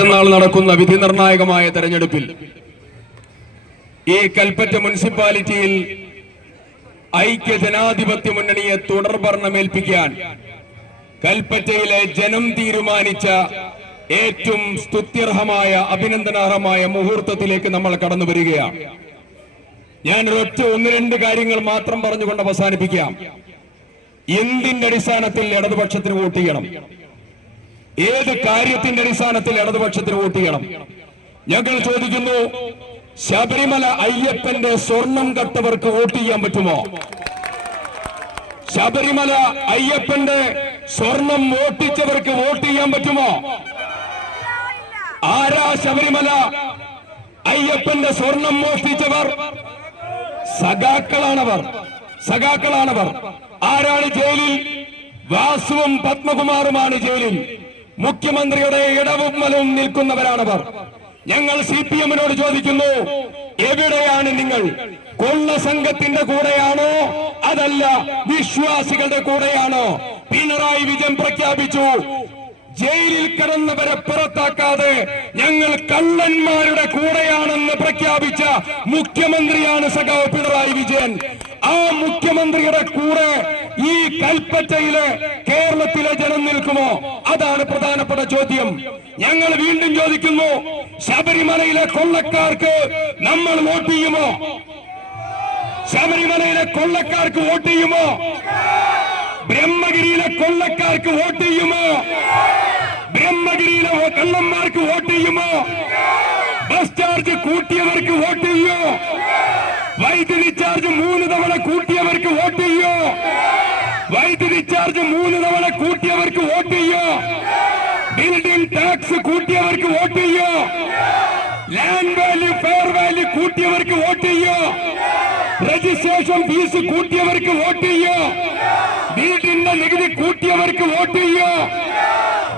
മറ്റന്നാൾ നടക്കുന്ന വിധി നിർണായകമായ തെരഞ്ഞെടുപ്പിൽ ഈ കൽപ്പറ്റ മുനിസിപ്പാലിറ്റിയിൽ ഐക്യ ജനാധിപത്യ മുന്നണിയെ തുടർ ഭരണമേൽപ്പിക്കാൻ കൽപ്പറ്റയിലെ ജനം തീരുമാനിച്ച ഏറ്റവും സ്തുത്യർഹമായ അഭിനന്ദനാർഹമായ മുഹൂർത്തത്തിലേക്ക് നമ്മൾ കടന്നു വരികയാണ്. ഞാൻ ഒരൊറ്റ ഒന്ന് രണ്ട് കാര്യങ്ങൾ മാത്രം പറഞ്ഞുകൊണ്ട് അവസാനിപ്പിക്കാം. എന്തിന്റെ അടിസ്ഥാനത്തിൽ ഇടതുപക്ഷത്തിന് വോട്ട് ചെയ്യണം? ഏത് കാര്യത്തിന്റെ അടിസ്ഥാനത്തിൽ ഇടതുപക്ഷത്തിന് വോട്ട് ചെയ്യണം? ഞങ്ങൾ ചോദിക്കുന്നു ശബരിമല അയ്യപ്പന്റെ സ്വർണം കട്ടവർക്ക് വോട്ട് ചെയ്യാൻ പറ്റുമോ? ശബരിമല അയ്യപ്പന്റെ സ്വർണം മോട്ടിച്ചവർക്ക് വോട്ട് ചെയ്യാൻ പറ്റുമോ? ആരാ ശബരിമല അയ്യപ്പന്റെ സ്വർണം മോഷ്ടിച്ചവർ? സഖാക്കളാണവർ. സഖാക്കളാണവർ. ആരാണ് ജയിലിൽ? വാസുവും പത്മകുമാറുമാണ് ജയിലിൽ. മുഖ്യമന്ത്രിയുടെ ഇടവും വലവും നിൽക്കുന്നവരാണവർ. ഞങ്ങൾ സി പി എമ്മിനോട് ചോദിക്കുന്നു എവിടെയാണ് നിങ്ങൾ? കൊള്ള സംഘത്തിന്റെ കൂടെയാണോ? അതല്ല വിശ്വാസികളുടെ കൂടെയാണോ? പിണറായി വിജയൻ പ്രഖ്യാപിച്ചു ജയിലിൽ കിടന്നവരെ പുറത്താക്കാതെ ഞങ്ങൾ കള്ളന്മാരുടെ കൂടെയാണെന്ന് പ്രഖ്യാപിച്ച മുഖ്യമന്ത്രിയാണ് സഖാവ് പിണറായി വിജയൻ. ആ മുഖ്യമന്ത്രിയുടെ കൂടെ ഈ കൽപ്പറ്റയിലെ കേരളത്തിലെ ജനം നിൽക്കുമോ? അതാണ് പ്രധാനപ്പെട്ട ചോദ്യം. ഞങ്ങൾ വീണ്ടും ചോദിക്കുന്നു ശബരിമലയിലെ കൊള്ളക്കാർക്ക് നമ്മൾ വോട്ട് ചെയ്യുമോ? ശബരിമലയിലെ കൊള്ളക്കാർക്ക് വോട്ട് ചെയ്യുമോ? ബ്രഹ്മഗിരിയിലെ കൊള്ളക്കാർക്ക് വോട്ട് ചെയ്യുമോ? ബ്രഹ്മഗിരിയിലെ കള്ളന്മാർക്ക് വോട്ട് ചെയ്യുമോ? ബസ് ചാർജ് കൂട്ടിയവർക്ക് വോട്ട് ചെയ്യോ കൂട്ടിയവർക്ക് വോട്ട് ചെയ്യോ ബിൽഡിംഗ് ടാക്സ് കൂട്ടിയവർക്ക് വോട്ട് ചെയ്യോ ലാൻഡ് വാല്യൂ ഫെയർ വാല്യൂ കൂട്ടിയവർക്ക് വോട്ട് ചെയ്യോ രജിസ്ട്രേഷൻ ഫീസ് കൂട്ടിയവർക്ക് വോട്ട് ചെയ്യോ വീടിന്റെ നികുതി കൂട്ടിയവർക്ക് വോട്ട് ചെയ്യോ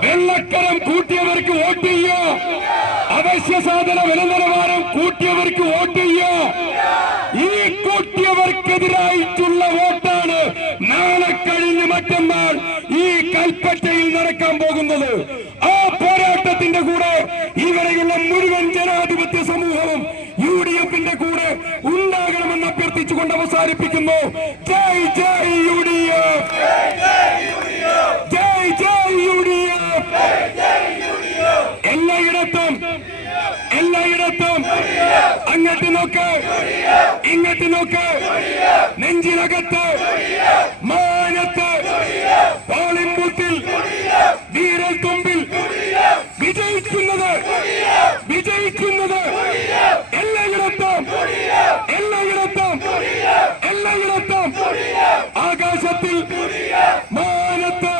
വെള്ളക്കരം കൂട്ടിയവർക്ക് വോട്ട് കൽപ്പറ്റയിൽ നടക്കാൻ പോകുന്നത്. ആ പോരാട്ടത്തിന്റെ കൂടെ ഇവിടെയുള്ള മുഴുവൻ ജനാധിപത്യ സമൂഹവും യു ഡി എഫിന്റെ കൂടെ ഉണ്ടാകണമെന്ന് അഭ്യർത്ഥിച്ചുകൊണ്ട് അവസാനിപ്പിക്കുന്നു. ജയ് ജയ് യു ഡി എഫ് ജയ് ജയ് എല്ലായിടത്തും എല്ലായിടത്തും. അങ്ങോട്ട് നോക്ക്. ഇങ്ങോട്ട് നോക്ക്. നെഞ്ചിനകത്ത്. മാനത്ത് പോരാട്ടത്തിൽ വീരൽ തുമ്പിൽ വിജയിക്കുന്നത് വിജയിക്കുന്നത് എല്ലായിടത്തും എല്ലായിടത്തും എല്ലായിടത്തും ആകാശത്തിൽ മാനത്ത്